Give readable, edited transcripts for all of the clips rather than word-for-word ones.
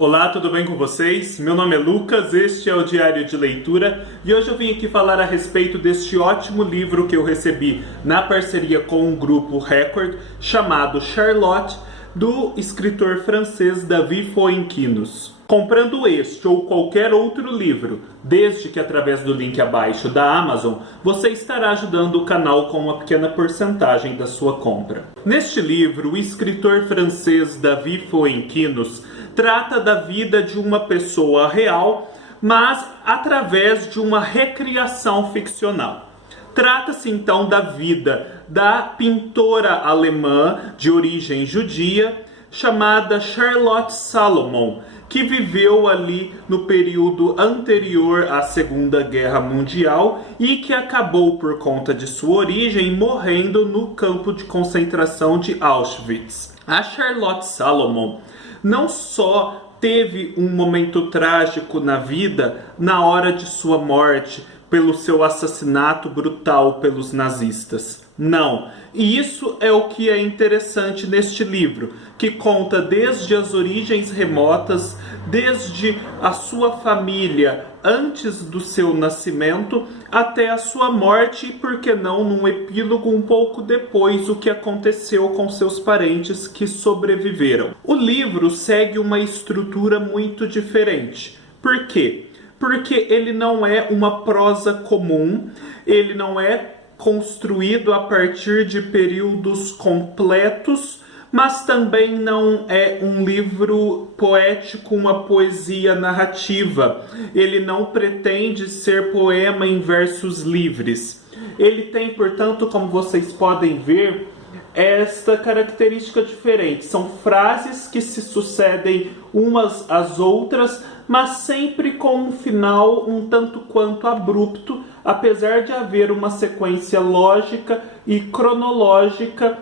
Olá, tudo bem com vocês? Meu nome é Lucas, este é o Diário de Leitura e hoje eu vim aqui falar a respeito deste ótimo livro que eu recebi na parceria com o grupo Record, chamado Charlotte, do escritor francês David Fuenquinos. Comprando este ou qualquer outro livro, desde que através do link abaixo da Amazon, você estará ajudando o canal com uma pequena porcentagem da sua compra. Neste livro, o escritor francês David Fuenquinos trata da vida de uma pessoa real, mas através de uma recriação ficcional. Trata-se então da vida da pintora alemã de origem judia, chamada Charlotte Salomon, que viveu ali no período anterior à Segunda Guerra Mundial e que acabou, por conta de sua origem, morrendo no campo de concentração de Auschwitz. A Charlotte Salomon não só teve um momento trágico na vida na hora de sua morte, pelo seu assassinato brutal pelos nazistas. Não. E isso é o que é interessante neste livro, que conta desde as origens remotas, desde a sua família antes do seu nascimento até a sua morte e, por que não, num epílogo um pouco depois, o que aconteceu com seus parentes que sobreviveram. O livro segue uma estrutura muito diferente. Por quê? Porque ele não é uma prosa comum, ele não é construído a partir de períodos completos, mas também não é um livro poético, uma poesia narrativa. Ele não pretende ser poema em versos livres. Ele tem, portanto, como vocês podem ver, esta característica diferente. São frases que se sucedem umas às outras, mas sempre com um final um tanto quanto abrupto, apesar de haver uma sequência lógica e cronológica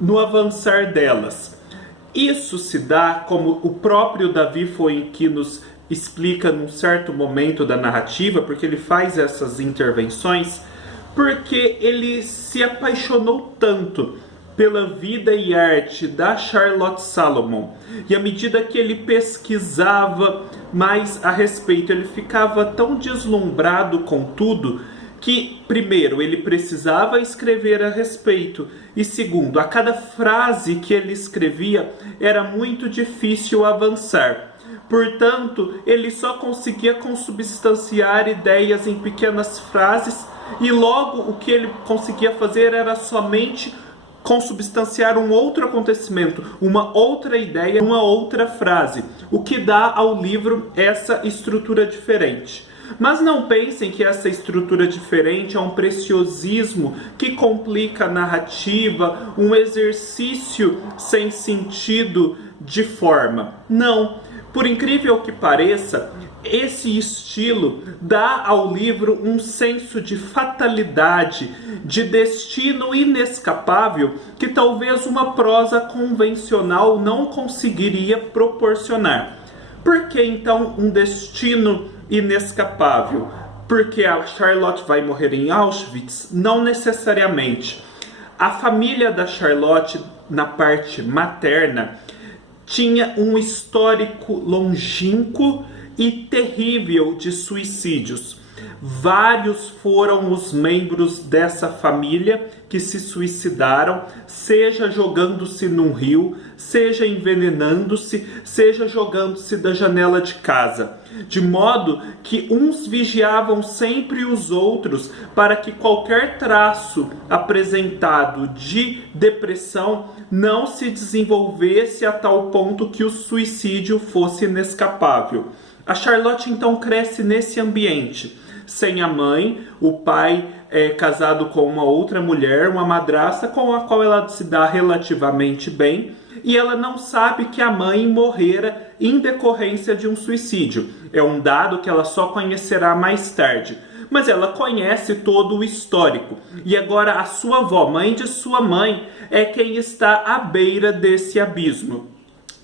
no avançar delas. Isso se dá, como o próprio David Fuenquinos explica num certo momento da narrativa, porque ele faz essas intervenções, porque ele se apaixonou tanto pela vida e arte da Charlotte Salomon, e à medida que ele pesquisava mais a respeito, ele ficava tão deslumbrado com tudo que, primeiro, ele precisava escrever a respeito, e segundo, a cada frase que ele escrevia era muito difícil avançar. Portanto, ele só conseguia consubstanciar ideias em pequenas frases, e logo o que ele conseguia fazer era somente consubstanciar um outro acontecimento, uma outra ideia, uma outra frase, o que dá ao livro essa estrutura diferente. Mas não pensem que essa estrutura diferente é um preciosismo que complica a narrativa, um exercício sem sentido de forma. Não. Por incrível que pareça, esse estilo dá ao livro um senso de fatalidade, de destino inescapável que talvez uma prosa convencional não conseguiria proporcionar. Por que então um destino inescapável? Porque a Charlotte vai morrer em Auschwitz? Não necessariamente. A família da Charlotte, na parte materna, tinha um histórico longínquo e terrível de suicídios. Vários foram os membros dessa família que se suicidaram, seja jogando-se num rio, seja envenenando-se, seja jogando-se da janela de casa. De modo que uns vigiavam sempre os outros para que qualquer traço apresentado de depressão não se desenvolvesse a tal ponto que o suicídio fosse inescapável. A Charlotte então cresce nesse ambiente, sem a mãe, o pai é casado com uma outra mulher, uma madrasta com a qual ela se dá relativamente bem, e ela não sabe que a mãe morrera em decorrência de um suicídio. É um dado que ela só conhecerá mais tarde. Mas ela conhece todo o histórico. E agora a sua avó, mãe de sua mãe, é quem está à beira desse abismo.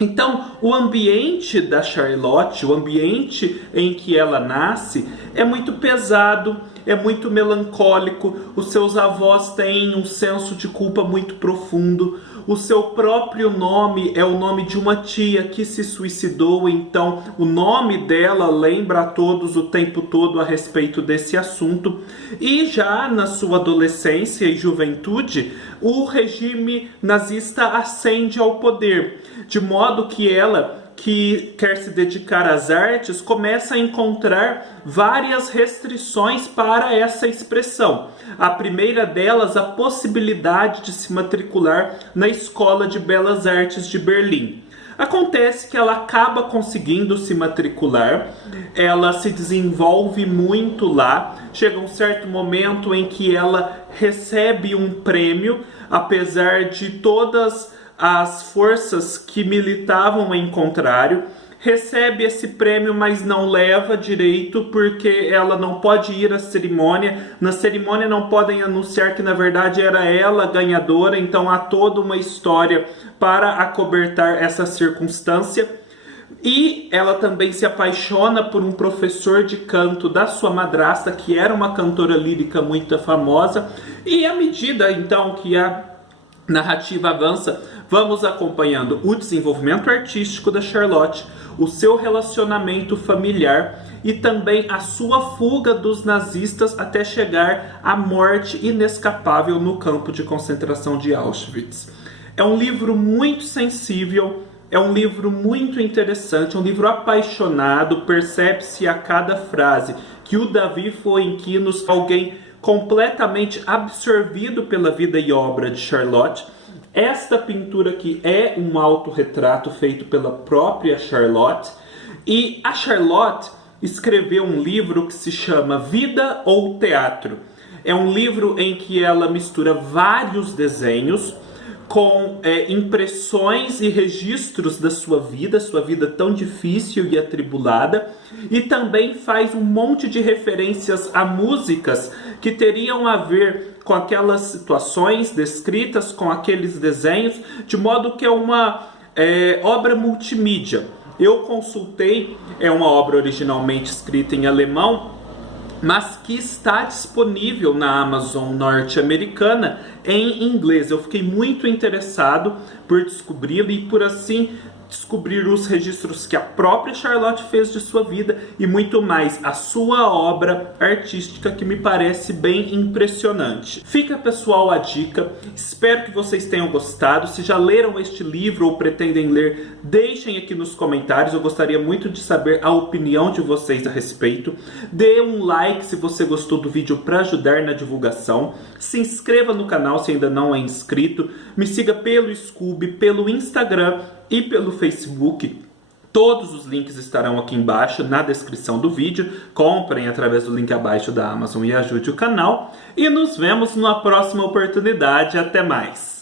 Então, o ambiente da Charlotte, o ambiente em que ela nasce, é muito pesado, é muito melancólico. Os seus avós têm um senso de culpa muito profundo. O seu próprio nome é o nome de uma tia que se suicidou, então o nome dela lembra a todos o tempo todo a respeito desse assunto. E já na sua adolescência e juventude, o regime nazista ascende ao poder, de modo que ela, que quer se dedicar às artes, começa a encontrar várias restrições para essa expressão. A primeira delas, a possibilidade de se matricular na Escola de Belas Artes de Berlim. Acontece que ela acaba conseguindo se matricular, ela se desenvolve muito lá, chega um certo momento em que ela recebe um prêmio, apesar de todas as forças que militavam em contrário, recebe esse prêmio, mas não leva direito porque ela não pode ir à cerimônia. Na cerimônia não podem anunciar que na verdade era ela ganhadora, então há toda uma história para acobertar essa circunstância. E ela também se apaixona por um professor de canto da sua madrasta, que era uma cantora lírica muito famosa. E à medida então que a narrativa avança, vamos acompanhando o desenvolvimento artístico da Charlotte, o seu relacionamento familiar e também a sua fuga dos nazistas até chegar à morte inescapável no campo de concentração de Auschwitz. É um livro muito sensível, é um livro muito interessante, um livro apaixonado, percebe-se a cada frase que o Davi Foenquinos, alguém completamente absorvido pela vida e obra de Charlotte. Esta pintura aqui é um autorretrato feito pela própria Charlotte. E a Charlotte escreveu um livro que se chama Vida ou Teatro. É um livro em que ela mistura vários desenhos com impressões e registros da sua vida tão difícil e atribulada, e também faz um monte de referências a músicas que teriam a ver com aquelas situações descritas, com aqueles desenhos, de modo que é uma obra multimídia. Eu consultei, é uma obra originalmente escrita em alemão, mas que está disponível na Amazon norte-americana em inglês. Eu fiquei muito interessado por descobri-lo e por assim descobrir os registros que a própria Charlotte fez de sua vida e muito mais a sua obra artística, que me parece bem impressionante. Fica, pessoal, a dica. Espero que vocês tenham gostado. Se já leram este livro ou pretendem ler, deixem aqui nos comentários. Eu gostaria muito de saber a opinião de vocês a respeito. Dê um like se você gostou do vídeo para ajudar na divulgação. Se inscreva no canal se ainda não é inscrito. Me siga pelo Scoob, pelo Instagram e pelo Facebook. Todos os links estarão aqui embaixo na descrição do vídeo. Comprem através do link abaixo da Amazon e ajude o canal. E nos vemos numa próxima oportunidade. Até mais!